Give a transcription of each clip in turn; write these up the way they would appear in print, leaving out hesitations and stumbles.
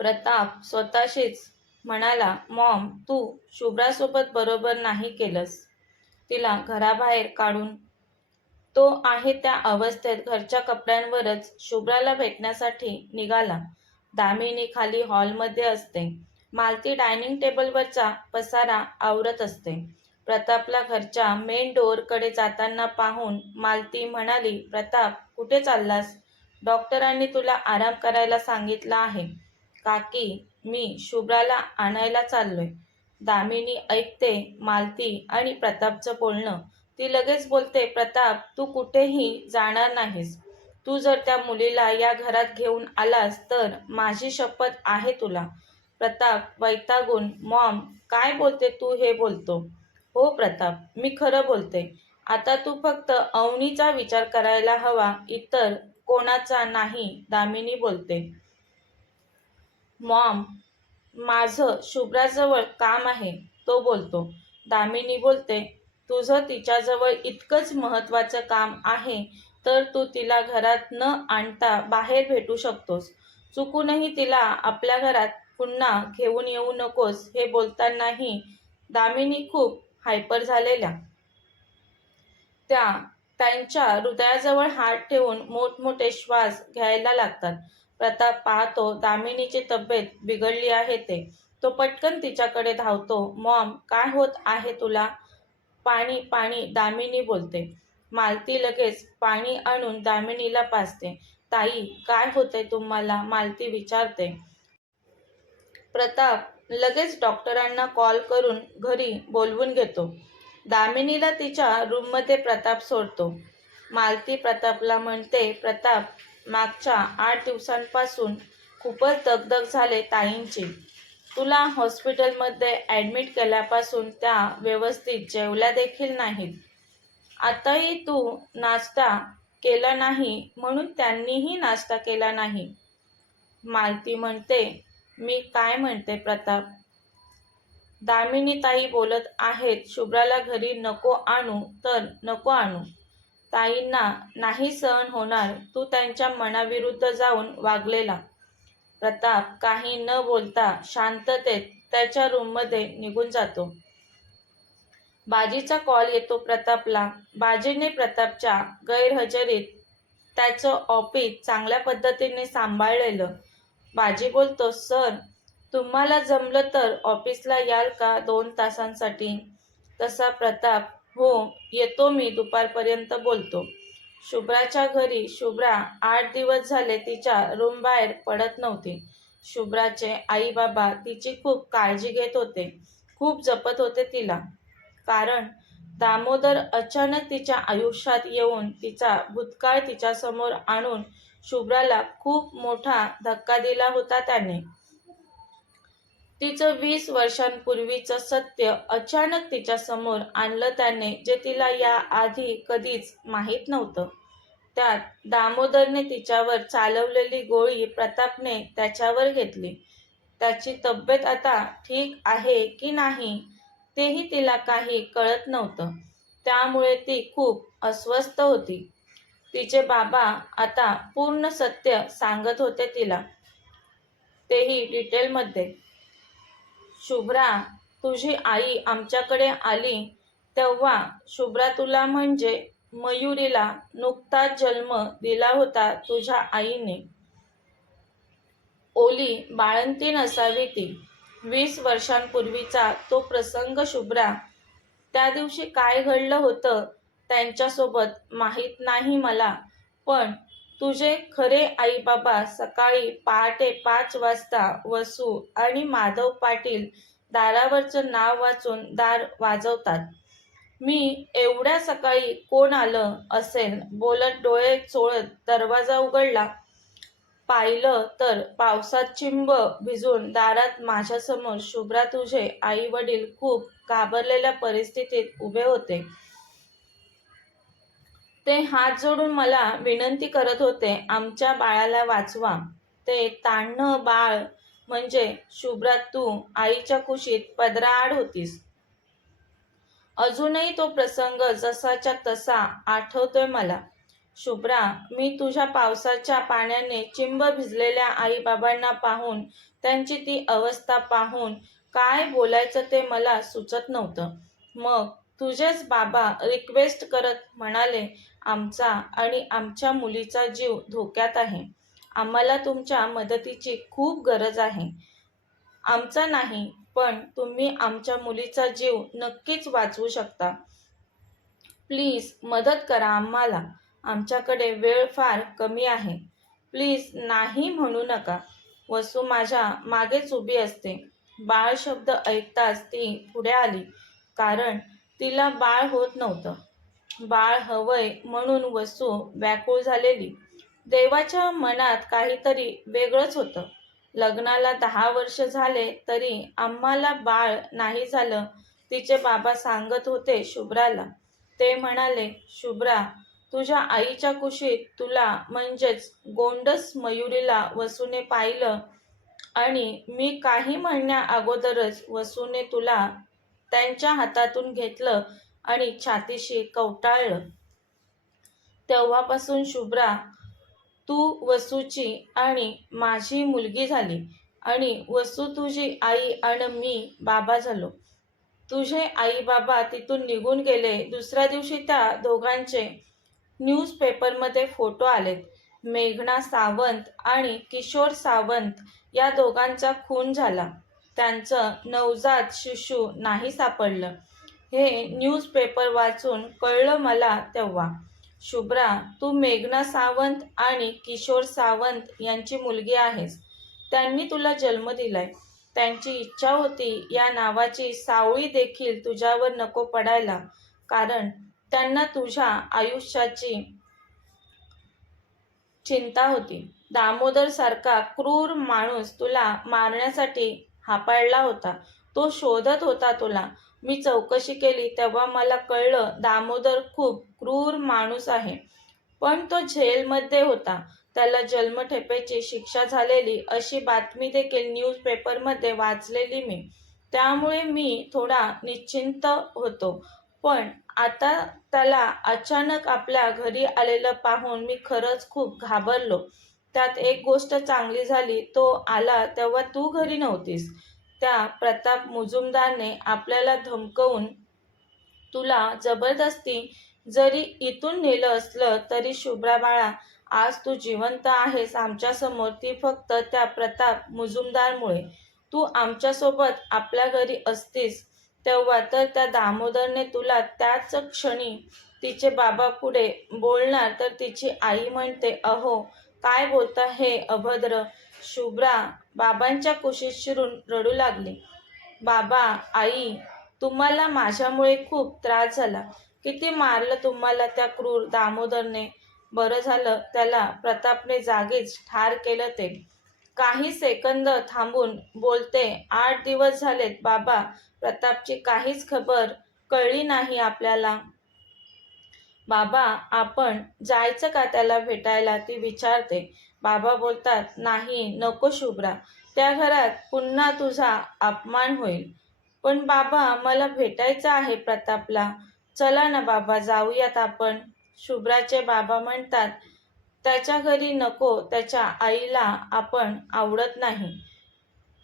प्रताप स्वतःशीच म्हणाला, मॉम, तू शुभ्रासोबत बरोबर नाही केलंस. तिला घराबाहेर काढून तो आहे त्या अवस्थेत घरच्या कपड्यांवरच शुभ्राला भेटण्यासाठी निघाला. दामिनी खाली हॉलमध्ये असते. मालती डायनिंग टेबलवरचा पसारा आवरत असते. प्रतापला घरच्या मेन डोअरकडे जाताना पाहून मालती म्हणाली, प्रताप, कुठे चाललास? डॉक्टरांनी तुला आराम करायला सांगितलं आहे. काकी, मी शुभ्राला आणायला चाललोय. दामिनी ऐकते मालती आणि प्रतापचं बोलणं. ती लगेच बोलते, प्रताप, तू कुठेही जाणार नाहीस. तू जर त्या मुलीला या घरात घेऊन आलास तर माझी शपथ आहे तुला. प्रताप वैतागून, मॉम, काय बोलते तू हे बोलतो? हो प्रताप, मी खरं बोलते. आता तू फक्त अवनीचा विचार करायला हवा, इतर कोणाचा नाही. दामिनी बोलते, मॉम, माझं शुभ्राजवळ काम आहे. तो बोलतो. दामिनी बोलते, तुझं तिच्याजवळ इतकंच महत्त्वाचं काम आहे तर तू तिला घरात न आणता बाहेर भेटू शकतोस. चुकूनही तिला आपल्या घरात पुन्हा घेऊन येऊ नकोस. हे बोलतानाही दामिनी खूप हायपर झालेल्या. त्या त्यांच्या हृदयाजवळ हात ठेवून मोठमोठे श्वास घ्यायला लागतात. प्रताप पाहतो दामिनीची तब्येत बिघडली आहे ते. तो पटकन तिच्याकडे धावतो. मॉम, काय होत आहे तुला? पाणी पाणी, दामिनी बोलते. मालती लगेच पाणी आणून दामिनीला पाजते. ताई, काय होतंय तुम्हाला? मालती विचारते. प्रताप लगेच डॉक्टरांना कॉल करून घरी बोलवून घेतो. दामिनीला तिच्या रूममध्ये प्रताप सोडतो. मालती प्रतापला म्हणते, प्रताप, मागच्या 8 दिवसांपासून खूपच दगदग झाले ताईंची. तुला हॉस्पिटलमध्ये ॲडमिट केल्यापासून त्या व्यवस्थित जेवल्या देखील नाहीत. आताही तू नाश्ता केला नाही म्हणून त्यांनीही नाश्ता केला नाही. मालती म्हणते, मी काय म्हणते प्रताप? दामिनी ताई बोलत आहेत शुभ्राला घरी नको आणू तर नको आणू. ताईंना नाही सहन होणार तू त्यांच्या मनाविरुद्ध जाऊन वागलेला. प्रताप काही न बोलता शांततेत त्याच्या रूममध्ये निघून जातो. बाजीचा कॉल येतो प्रतापला. बाजीने प्रतापच्या गैरहजेरीत त्याचं ऑफिस चांगल्या पद्धतीने सांभाळलेलं. बाजी बोलतो, सर, तुम्हाला जमलं तर ऑफिसला याल का 2 तासांसाठी? तसा प्रताप, हो येतो मी दुपारपर्यंत बोलतो. शुभ्राच्या घरी शुभ्रा 8 दिवस झाले तिच्या रूमबाहेर पडत नव्हती. शुभ्राचे आई बाबा तिची खूप काळजी घेत होते, खूप जपत होते तिला. कारण दामोदर अचानक तिच्या आयुष्यात येऊन तिचा भूतकाळ तिच्यासमोर आणून शुभ्राला खूप मोठा धक्का दिला होता त्याने. तिचं 20 वर्षांपूर्वीचं सत्य अचानक तिच्यासमोर आणलं त्याने, जे तिला या आधी कधीच माहीत नव्हतं. त्यात दामोदरने तिच्यावर चालवलेली गोळी प्रतापने त्याच्यावर घेतली. त्याची तब्येत आता ठीक आहे की नाही तेही तिला काही कळत नव्हतं. त्यामुळे ती खूप अस्वस्थ होती. तिचे बाबा आता पूर्ण सत्य सांगत होते तिला, तेही डिटेलमध्ये. शुभ्रा, तुझी आई आमच्याकडे आली तेव्हा शुभ्रा तुला म्हणजे मयुरीला नुकताच जन्म दिला होता तुझ्या आईने. ओली बाळंतीण असावी ती. 20 वर्षांपूर्वीचा तो प्रसंग शुभ्रा. त्या दिवशी काय घडलं होतं त्यांच्यासोबत माहीत नाही मला, पण तुझे खरे आई बाबा सकाळी पहाटे 5 वाजता वसू आणि माधव पाटील दारावरचं नाव वाचून दार वाजवतात. मी एवढ्या सकाळी कोण आलं असेल बोलत डोळे चोळत दरवाजा उघडला. पाहिलं तर पावसात चिंब भिजून दारात माझ्यासमोर शुभ्रा तुझे आई वडील खूप घाबरलेल्या परिस्थितीत उभे होते. ते हात जोडून मला विनंती करत होते, आमच्या बाळाला वाचवा. ते तान्हं बाळ म्हणजे शुभ्रा तू आईच्या कुशीत पदराआड होतीस. अजूनही तो प्रसंग जसाच्या तसा आठवतोय मला. शुभ्रा, मी तुझ्या पावसाच्या पाण्याने चिंब भिजलेल्या आईबाबांना पाहून, त्यांची ती अवस्था पाहून काय बोलायचं ते मला सुचत नव्हतं. मग तुझेच बाबा रिक्वेस्ट करत म्हणाले, आमचा आणि आमच्या मुलीचा जीव धोक्यात आहे. आम्हाला तुमच्या मदतीची खूप गरज आहे. आमचा नाही, पण तुम्ही आमच्या मुलीचा जीव नक्कीच वाचवू शकता. प्लीज मदत करा आम्हाला. आमच्याकडे वेळ फार कमी आहे. प्लीज नाही म्हणू नका. वसू माझ्या मागेच उभी असते. बाळ शब्द ऐकताच ती पुढे आली, कारण तिला बाळ होत नव्हतं. बाळ हवंय म्हणून वसू व्याकुळ झालेली. देवाच्या मनात काहीतरी वेगळंच होतं. लग्नाला 10 वर्ष झाले तरी आम्हाला बाळ नाही झालं, तिचे बाबा सांगत होते शुभ्राला. ते म्हणाले, शुभ्रा, तुझ्या आईच्या कुशीत तुला म्हणजेच गोंडस मयुरीला वसूने पाहिलं आणि मी काही म्हणण्या अगोदरच वसूने तुला त्यांच्या हातातून घेतलं आणि छातीशी कवटाळलं. तेव्हापासून शुभ्रा, तू वसूची आणि माझी मुलगी झाली आणि वसू तुझी आई आणि मी बाबा झालो. तुझे आई बाबा तिथून निघून गेले. दुसऱ्या दिवशी त्या दोघांचे न्यूजपेपरमध्ये फोटो आलेत. मेघना सावंत आणि किशोर सावंत या दोघांचा खून झाला. त्यांचं नवजात शिशू नाही सापडलं. हे न्यूजपेपर वाचून कळलं मला तेव्हा. शुभ्रा, तू मेघना सावंत आणि किशोर सावंत यांची मुलगी आहेस. त्यांनी तुला जन्म दिलाय. त्यांची इच्छा होती या नावाची सावळी देखील तुझ्यावर नको पडायला, कारण त्यांना तुझ्या आयुष्याची चिंता होती. दामोदर सारखा क्रूर माणूस तुला मारण्यासाठी हापाळला होता. तो शोधत होता तुला. मी चौकशी केली तेव्हा मला कळलं दामोदर खूप क्रूर माणूस आहे. पण तो जेलमध्ये होता. त्याला जन्मठेपेची शिक्षा झालेली अशी बातमी देखील न्यूजपेपरमध्ये वाचलेली मी. त्यामुळे मी थोडा निश्चिंत होतो. पण आता त्याला अचानक आपल्या घरी आलेलं पाहून मी खरंच खूप घाबरलो. त्यात एक गोष्ट चांगली झाली, तो आला तेव्हा तू घरी नव्हतीस. त्या प्रताप मुजुमदारने आपल्याला धमकवून तुला जबरदस्ती जरी इथून नेलं असलं तरी शुभ्रा बाळा, आज तू जिवंत आहेस आमच्यासमोर, ती फक्त त्या प्रताप मुजुमदारमुळे. तू आमच्यासोबत आपल्या घरी असतीस तेव्हा तर त्या दामोदरने तुला त्याच क्षणी तिचे बाबा पुढे बोलणार तर तिची आई म्हणते, अहो काय बोलता हे अभद्र. शुभ्रा बाबांच्या कुशीत शिरून रडू लागली. बाबा, आई, तुम्हाला माझ्यामुळे खूप त्रास झाला. किती मारलं तुम्हाला त्या क्रूर दामोदरने. बरं झालं त्याला प्रतापने जागीच ठार केलं ते. काही सेकंद थांबून बोलते, 8 दिवस झालेत बाबा, प्रतापची काहीच खबर कळली नाही आपल्याला. बाबा, आपण जायचं का त्याला भेटायला, ती विचारते. बाबा बोलतात, नाही, नको शुभ्रा, त्या घरात पुन्हा तुझा अपमान होईल. पण बाबा, मला भेटायचं आहे प्रतापला. चला ना बाबा, जाऊयात आपण. शुभ्राचे बाबा म्हणतात, त्याच्या घरी नको, त्याच्या आईला आपण आवडत नाही.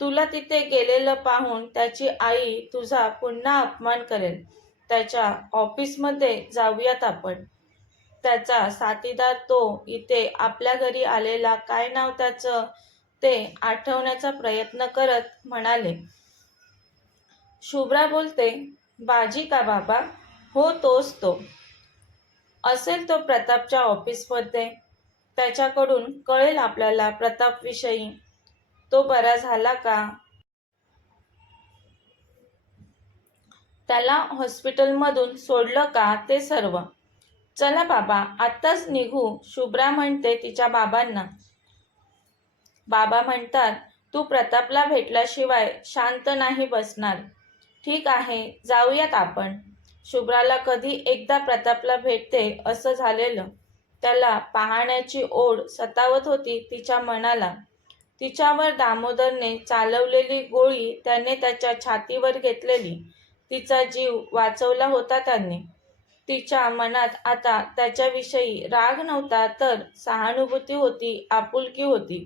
तुला तिथे गेलेलं पाहून त्याची आई तुझा पुन्हा अपमान करेल. त्याच्या ऑफिसमध्ये जाऊयात आपण. त्याचा साथीदार तो इथे आपल्या घरी आलेला, काय नाव त्याचं, ते आठवण्याचा प्रयत्न करत म्हणाले. शुभ्रा बोलते, बाजी का बाबा? हो, तोच तो. असेल तो प्रतापच्या ऑफिसमध्ये. त्याच्याकडून कळेल आपल्याला प्रतापविषयी. तो बरा झाला का? त्याला हॉस्पिटलमधून सोडलं का, ते सर्व. चला बाबा, आत्ताच निघू, शुभ्रा म्हणते तिच्या बाबांना. बाबा म्हणतात, तू प्रतापला भेटल्याशिवाय शांत नाही बसणार. ठीक आहे, जाऊयात आपण. शुभ्राला कधी एकदा प्रतापला भेटते असं झालेलं. त्याला पाहण्याची ओढ सतावत होती तिच्या मनाला. तिच्यावर दामोदरने चालवलेली गोळी त्याने त्याच्या छातीवर घेतलेली. तिचा जीव वाचवला होता त्यांनी. तिच्या मनात आता त्याच्याविषयी राग नव्हता, तर सहानुभूती होती, आपुलकी होती.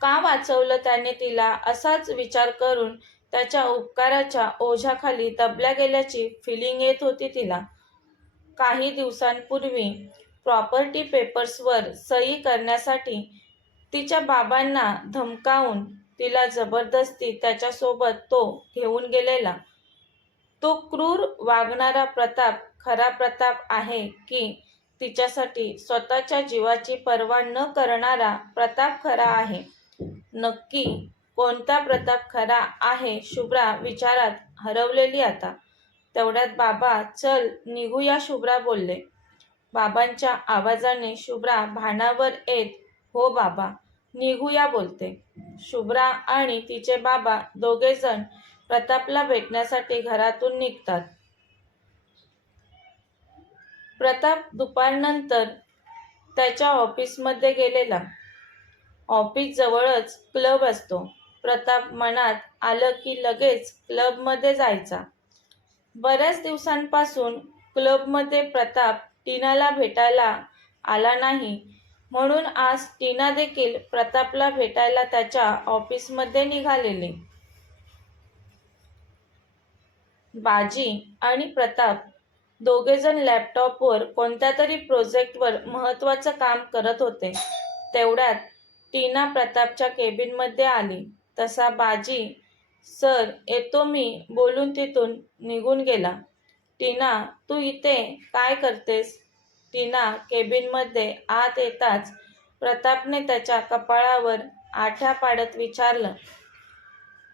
का वाचवलं त्याने तिला, असाच विचार करून त्याच्या उपकाराच्या ओझ्याखाली दबल्या गेल्याची फिलिंग येत होती तिला. काही दिवसांपूर्वी प्रॉपर्टी पेपर्सवर सही करण्यासाठी तिच्या बाबांना धमकावून तिला जबरदस्ती त्याच्यासोबत तो घेऊन गेलेला. तो क्रूर वागणारा प्रताप खरा प्रताप आहे, की तिच्यासाठी स्वतःच्या जीवाची पर्वा न करणारा प्रताप खरा आहे? नक्की कोणता प्रताप खरा आहे? शुभ्रा विचारात हरवलेली आता. तेवढ्यात बाबा, चल निघूया, शुभ्रा बोलले. बाबांच्या आवाजाने शुभ्रा भानावर येत, हो बाबा, निघूया बोलते. शुभ्रा आणि तिचे बाबा दोघेजण प्रतापला भेटण्यासाठी घरातून निघतात. प्रताप दुपारनंतर त्याच्या ऑफिसमध्ये गेलेला. ऑफिस जवळच क्लब असतो. प्रताप मनात आलं की लगेच क्लबमध्ये जायचा. बऱ्याच दिवसांपासून क्लबमध्ये प्रताप टीनाला भेटायला आला नाही, म्हणून आज टीना देखील प्रतापला भेटायला त्याच्या ऑफिसमध्ये निघालेली. बाजी आणि प्रताप दोघेजण लॅपटॉपवर कोणत्या तरी प्रोजेक्टवर महत्त्वाचं काम करत होते. तेवढ्यात टीना प्रतापच्या केबिनमध्ये आली. तसा बाजी सर येतो मी बोलून तिथून निघून गेला. टीना, तू इथे काय करतेस? टीना केबिनमध्ये आत येताच प्रतापने त्याच्या कपाळावर आठ्या पाडत विचारलं,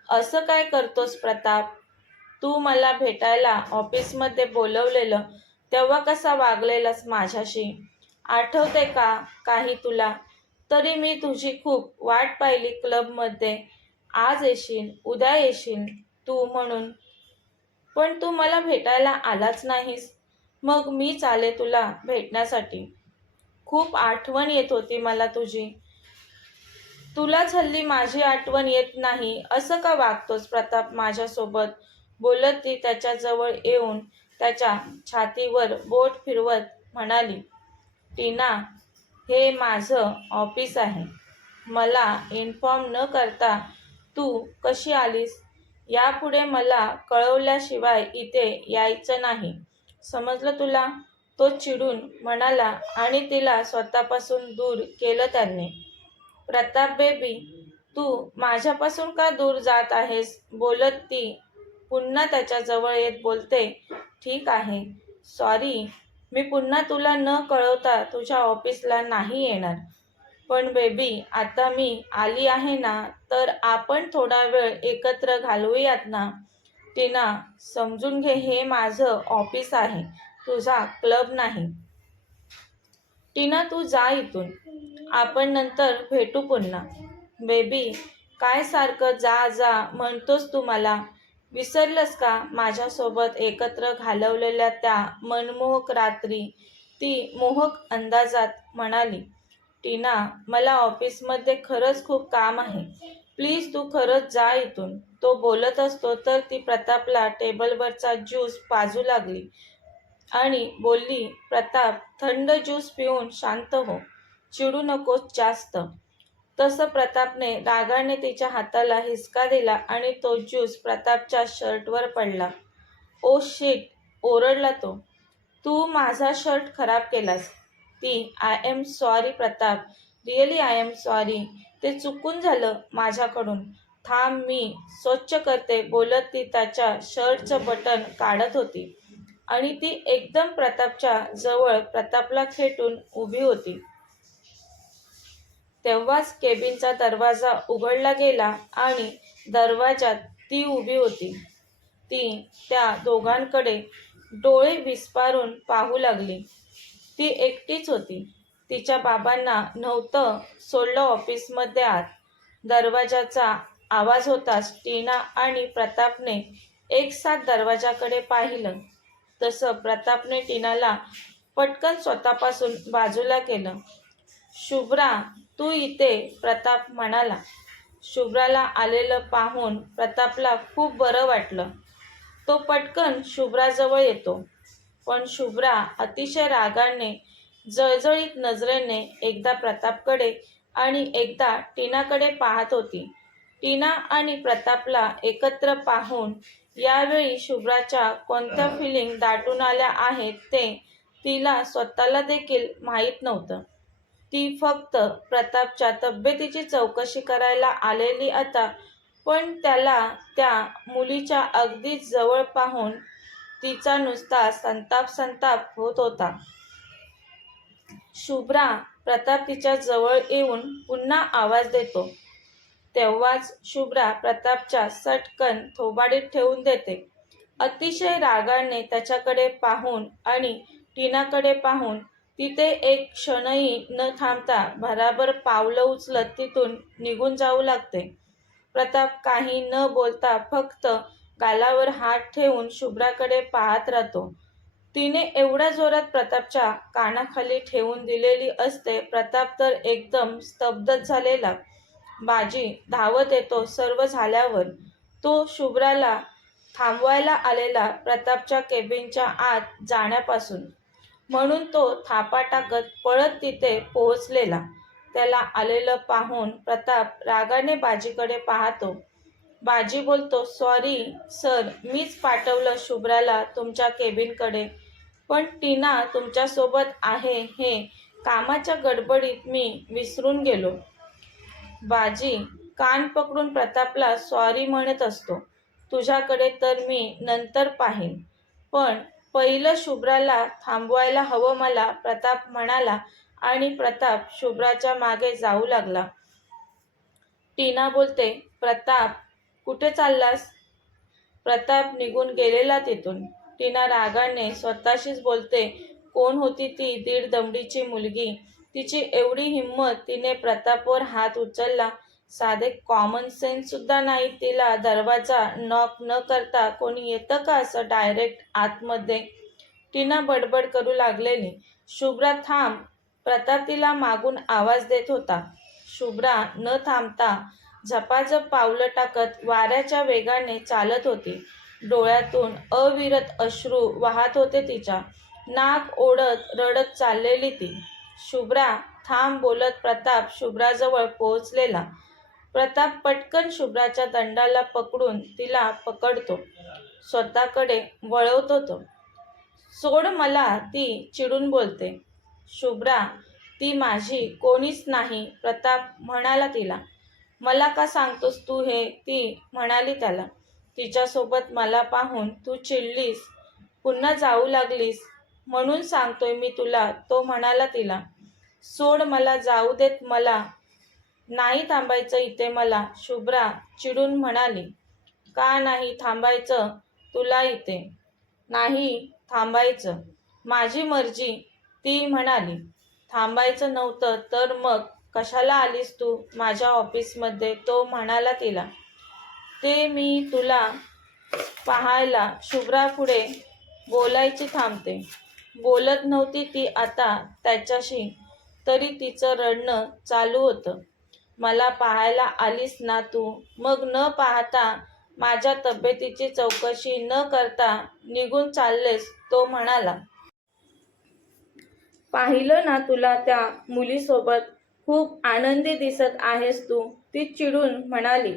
असं काय करतोस प्रताप? तू मला भेटायला ऑफिसमध्ये बोलवलेलं तेव्हा कसा वागलेलास माझ्याशी? आठवते का काही तुला? तरी मी तुझी खूप वाट पाहिली क्लबमध्ये. आज येशील, उद्या येशील तू म्हणून, पण तू मला भेटायला आलाच नाहीस. मग मी चाले तुला भेटण्यासाठी. खूप आठवण येत होती मला तुझी. तुलाच हल्ली माझी आठवण येत नाही, असं का वागतोस प्रताप माझ्यासोबत? बोलत ती त्याच्याजवळ येऊन त्याच्या छातीवर बोट फिरवत म्हणाली, टीना, हे माझं ऑफिस आहे. मला इन्फॉर्म न करता तू कशी आलीस? यापुढे मला कळवल्याशिवाय इथे यायचं नाही, समजलं तुला? तो चिडून म्हणाला आणि तिला स्वतःपासून दूर केलं त्याने. प्रताप बेबी, तू माझ्यापासून का दूर जात आहेस? बोलत ती पुन्हा त्याच्याजवळ येत बोलते, ठीक आहे, सॉरी, मी पुन्हा तुला न कळवता तुझ्या ऑफिसला नाही येणार. पण बेबी, आता मी आली आहे ना, तर आपण थोडा वेळ एकत्र घालवूयात ना? टीना, समजून घे, हे माझं ऑफिस आहे, तुझा क्लब नाही. टीना, तू जा इथून. आपण नंतर भेटू पुन्हा. बेबी, काय सारखं जा जा म्हणतोस तू मला? विसरलंस का माझ्यासोबत एकत्र घालवलेल्या त्या मनमोहक रात्री? ती मोहक अंदाजात म्हणाली. टीना, मला ऑफिसमध्ये खरंच खूप काम आहे. प्लीज तू खरंच जा इथून. तो बोलत असतो तर ती प्रतापला टेबलवरचा ज्यूस पाजू लागली आणि बोलली, प्रताप, थंड ज्यूस पिऊन शांत हो, चिडू नकोस जास्त. तसं प्रतापने रागाने तिच्या हाताला हिसका दिला आणि तो ज्यूस प्रतापच्या शर्टवर पडला. ओ शिट, ओरडला तो. तू माझा शर्ट खराब केलास. ती, I am sorry Pratap, really I am sorry. ते चुकून झालं माझ्याकडून. थांब, मी स्वच्छ करते. बोलत ती त्याच्या शर्टचं बटन काढत होती आणि ती एकदम प्रतापच्या जवळ प्रतापला खेटून उभी होती. तेव्हाच केबिनचा दरवाजा उघडला गेला आणि दरवाजात ती उभी होती. ती त्या दोघांकडे डोळे विस्फारून पाहू लागली. ती एकटीच होती. तिच्या बाबांना नव्हतं सोडलं ऑफिसमध्ये आत. दरवाजाचा आवाज होताच टीना आणि प्रतापने एकसाथ दरवाजाकडे पाहिलं. तसं प्रतापने टीनाला पटकन स्वतःपासून बाजूला केलं. शुभ्रा, तू इथे, प्रताप म्हणाला. शुभ्राला आलेलं पाहून प्रतापला खूप बरं वाटलं. तो पटकन शुभ्राजवळ येतो. पण शुभ्रा अतिशय रागाने जळजळीत नजरेने एकदा प्रतापकडे आणि एकदा टीनाकडे पाहत होती. टीना आणि प्रतापला एकत्र पाहून यावेळी शुभ्राच्या कोणत्या फिलिंग दाटून आल्या आहेत ते तिला स्वतःला देखील माहीत नव्हतं. ती फक्त प्रतापच्या तब्येतीची चौकशी करायला आलेली आता, पण त्याला त्या मुलीच्या अगदीच जवळ पाहून तिचा नुसता संताप होत होता. शुभ्रा, प्रताप तिच्या जवळ येऊन पुन्हा आवाज देतो. तेव्हाच शुभ्रा प्रतापच्या सटकन थोबाडीत ठेवून देते. अतिशय रागाने त्याच्याकडे पाहून आणि टीनाकडे पाहून तिथे एक क्षणही न थांबता भराभर पावलं उचलत तिथून निघून जाऊ लागते. प्रताप काही न बोलता फक्त गालावर हात ठेवून शुभ्राकडे पाहत राहतो. तिने एवढ्या जोरात प्रतापच्या कानाखाली ठेवून दिलेली असते. प्रताप तर एकदम स्तब्धच झालेला. बाजी धावत येतो सर्व झाल्यावर. तो शुभ्राला थांबवायला आलेला प्रतापच्या केबिनच्या आत जाण्यापासून, म्हणून तो थापा टाकत पळत तिथे पोहोचलेला. त्याला आलेलं पाहून प्रताप रागाने बाजीकडे पाहतो. बाजी बोलतो, सॉरी सर, मीच पाठवलं शुभ्राला तुमच्या केबिनकडे, पण टीना तुमच्यासोबत आहे हे कामाच्या गडबडीत मी विसरून गेलो. बाजी कान पकडून प्रतापला सॉरी म्हणत असतो. तुझ्याकडे तर मी नंतर पाहीन, पण पहिलं शुभ्राला थांबवायला हवं मला, प्रताप म्हणाला आणि प्रताप शुभ्राच्या मागे जाऊ लागला. टीना बोलते, प्रताप कुठे चाललास? प्रताप निघून गेलेला तिथून. टीना रागाने स्वतःशीच बोलते, कोण होती ती दीड दमडीची मुलगी? तिची एवढी हिंमत, तिने प्रतापवर हात उचलला. साधे कॉमन सेन्स सुद्धा नाही तिला. दरवाजा नॉक न करता कोणी येतं का असं डायरेक्ट आतमध्ये? टीना बडबड करू लागलेली. शुभ्रा थांब, प्रताप तिला मागून आवाज देत होता. शुभ्रा न थांबता झपाझप पावलं टाकत वाऱ्याच्या वेगाने चालत होती. डोळ्यातून अविरत अश्रू वाहत होते तिच्या. नाक ओढत रडत चाललेली ती. शुभ्रा थांब बोलत प्रताप शुभ्राजवळ पोहोचलेला. प्रताप पटकन शुभ्राच्या दंडाला पकडून तिला पकडतो. स्वतःकडे वळवतो तो. सोड मला, ती चिडून बोलते. शुभ्रा, ती माझी कोणीच नाही, प्रताप म्हणाला तिला. मला का सांगतोस तू हे? ती म्हणाली त्याला. तिच्यासोबत मला पाहून तू चिडलीस, पुन्हा जाऊ लागलीस म्हणून सांगतोय मी तुला, तो म्हणाला तिला. सोड मला, जाऊ देत मला, नाही थांबायचं इथे मला, शुभ्रा चिडून म्हणाली. का नाही थांबायचं तुला इथे? नाही थांबायचं, माझी मर्जी, ती म्हणाली. थांबायचं नव्हतं तर मग कशाला आलीस तू माझ्या ऑफिसमध्ये? तो म्हणाला तिला. ते मी तुला पाहायला. शुभ्रा पुढे बोलायची थांबते. बोलत नव्हती ती आता त्याच्याशी, तरी तिचं रडणं चालू होतं. मला पाहायला आलीस ना तू, मग न पाहता माझ्या तब्येतीची चौकशी न करता निघून चाललेस, तो म्हणाला. पाहिलं ना तुला त्या मुलीसोबत, खूप आनंदी दिसत आहेस तू, ती चिडून म्हणाली.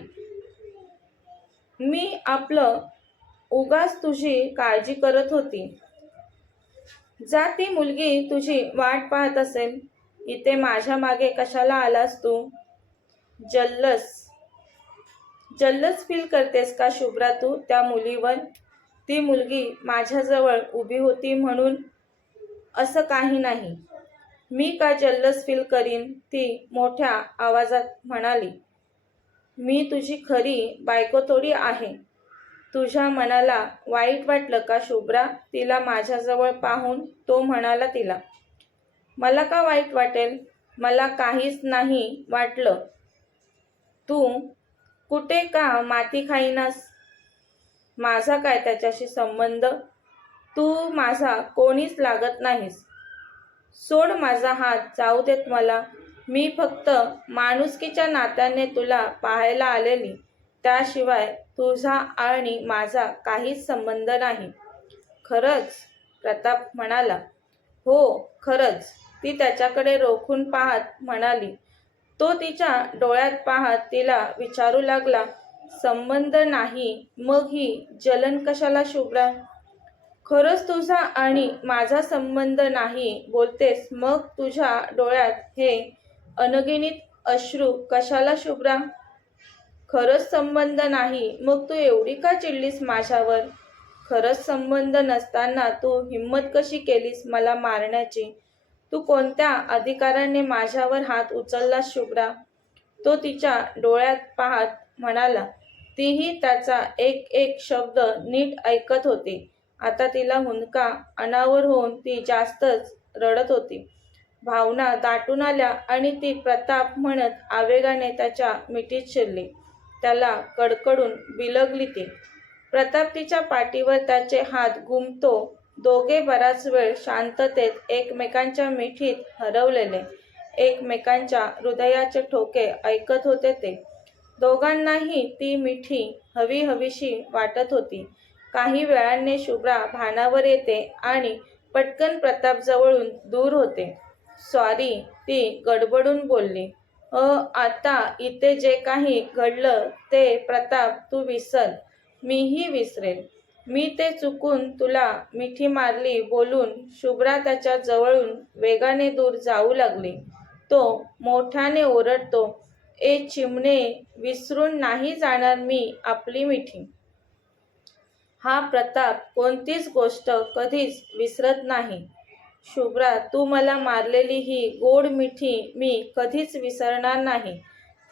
मी आपलं उगाच तुझी काळजी करत होती. जा, ती मुलगी तुझी वाट पाहत असेल. इथे माझ्या मागे कशाला आलास तू? जल्लस फील करतेस का शुभ्रा तू त्या मुलीवर? ती मुलगी माझ्याजवळ उभी होती म्हणून? असं काही नाही. मी का जल्लस फील करीन? ती मोठ्या आवाजात म्हणाली. मी तुझी खरी बायको थोडी आहे. तुझ्या मनाला वाईट वाटलं का शुभ्रा तिला माझ्याजवळ पाहून? तो म्हणाला तिला. मला का वाईट वाटेल? मला काहीच नाही वाटलं. तू कुठे का माती खाईनास? माझा काय त्याच्याशी संबंध? तू माझा कोणीच लागत नाहीस. सोड माझा हात, जाऊ देत मला. मी फक्त माणुसकीच्या नात्याने तुला पाहायला आलेली, त्याशिवाय तुझा आणि माझा काहीच संबंध नाही. खरंच? प्रताप म्हणाला, हो खरंच. ती त्याच्याकडे रोखून पाहत म्हणाली. तो तिच्या डोळ्यात पाहत तिला विचारू लागला, संबंध नाही मग ही जलन कशाला शुभ्रा? खरंच तुझा आणि माझा संबंध नाही बोलतेस मग तुझ्या डोळ्यात हे अनगिनित अश्रू कशाला शुभ्रा? खरंच संबंध नाही मग तू एवढी का चिडलीस माझ्यावर? खरंच संबंध नसताना तू हिंमत कशी केलीस मला मारण्याची? तू कोणत्या अधिकाराने माझ्यावर हात उचललास शुभ्रा? तो तिच्या डोळ्यात पाहत म्हणाला. तीही त्याचा एक एक शब्द नीट ऐकत होती. आता तिला हुंदका अनावर होऊन ती जास्तच रडत होती. भावना दाटून आल्या आणि ती प्रताप म्हणत आवेगाने त्याच्या मिठीत शिरली. त्याला कडकडून बिलगली ती. प्रताप तिच्या पाठीवर त्याचे हात घुमतो. दोघे बराच वेळ शांततेत एकमेकांच्या मिठीत हरवलेले, एकमेकांच्या हृदयाचे ठोके ऐकत होते ते. दोघांनाही ती मिठी हवी हवीशी वाटत होती. काही वेळाने शुभ्रा भानावर येते आणि पटकन प्रताप जवळून दूर होते. सॉरी, ती गडबडून बोलली. आता इथे जे काही घडलं ते प्रताप तू विसर. मीही विसरेन. मी ते चुकून तुला मिठी मारली बोलून शुभ्रा त्याच्या जवळून वेगाने दूर जाऊ लागली. तो मोठ्याने ओरडतो, ए चिमणे, विसरून नाही जाणार मी आपली मिठी. हा प्रताप कोणतीच गोष्ट कधीच विसरत नाही. शुभ्रा, तू मला मारलेली ही गोड मिठी मी कधीच विसरणार नाही.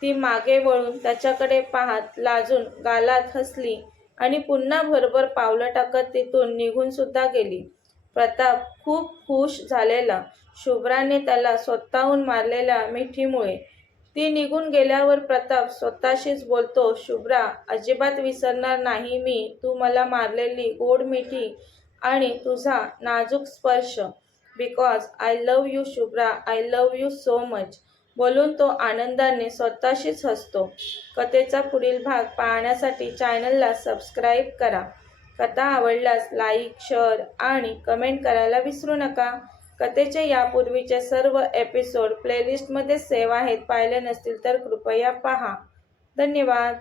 ती मागे वळून त्याच्याकडे पाहत लाजून गालात हसली आणि पुन्हा भरभर पावलं टाकत तिथून निघून सुद्धा गेली. प्रताप खूप खुश झालेला शुभ्राने त्याला स्वतःहून मारलेल्या मिठीमुळे. ती निघून गेल्यावर प्रताप स्वतःशीच बोलतो, शुभ्रा, अजिबात विसरणार नाही मी तू मला मारलेली गोड मिठी आणि तुझा नाजूक स्पर्श. Because I love you Shubhra, I love you so much. बोलून तो आनंदाने स्वतःशीच हसतो. कथेचा पुढील भाग पाहण्यासाठी चॅनलला सबस्क्राईब करा. कथा आवडल्यास लाईक, शेअर आणि कमेंट करायला विसरू नका. कथेचे यापूर्वीचे सर्व एपिसोड प्लेलिस्टमध्ये सेव्ह आहेत. पाहिले नसतील तर कृपया पहा. धन्यवाद.